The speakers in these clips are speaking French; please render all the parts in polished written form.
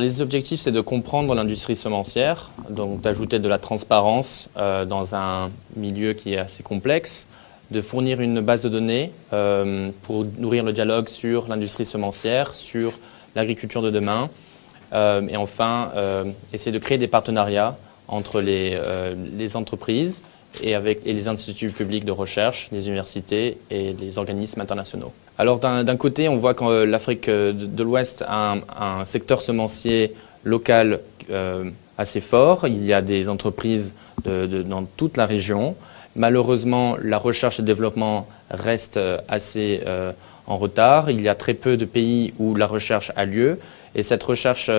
Les objectifs, c'est de comprendre l'industrie semencière, donc d'ajouter de la transparence dans un milieu qui est assez complexe, de fournir une base de données pour nourrir le dialogue sur l'industrie semencière, sur l'agriculture de demain, et enfin essayer de créer des partenariats entre les entreprises et les instituts publics de recherche, les universités et les organismes internationaux. Alors d'un côté, on voit que l'Afrique de l'Ouest a un secteur semencier local assez fort. Il y a des entreprises dans toute la région. Malheureusement, la recherche et le développement reste assez en retard. Il y a très peu de pays où la recherche a lieu. Et cette recherche,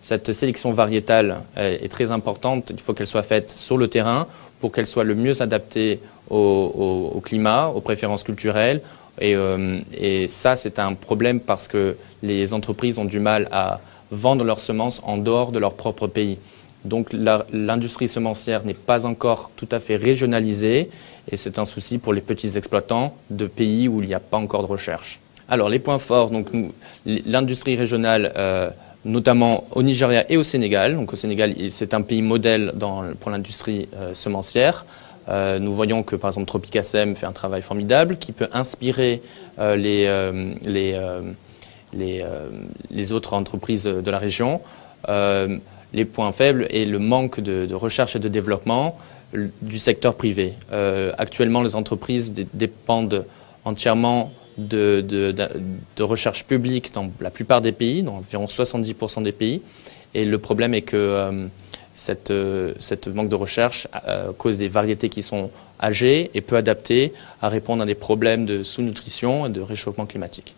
cette sélection variétale est très importante. Il faut qu'elle soit faite sur le terrain pour qu'elle soit le mieux adaptée au climat, aux préférences culturelles. Et ça, c'est un problème parce que les entreprises ont du mal à vendre leurs semences en dehors de leur propre pays. Donc l'industrie semencière n'est pas encore tout à fait régionalisée et c'est un souci pour les petits exploitants de pays où il n'y a pas encore de recherche. Alors les points forts, donc l'industrie régionale, notamment au Nigeria et au Sénégal. Donc au Sénégal, c'est un pays modèle pour l'industrie semencière. Nous voyons que, par exemple, Tropicasem fait un travail formidable qui peut inspirer les autres entreprises de la région. Les points faibles et le manque de recherche et de développement du secteur privé. Actuellement, les entreprises dépendent entièrement de recherche publique dans la plupart des pays, dans environ 70% des pays. Et le problème est que cette manque de recherche cause des variétés qui sont âgées et peu adaptées à répondre à des problèmes de sous-nutrition et de réchauffement climatique.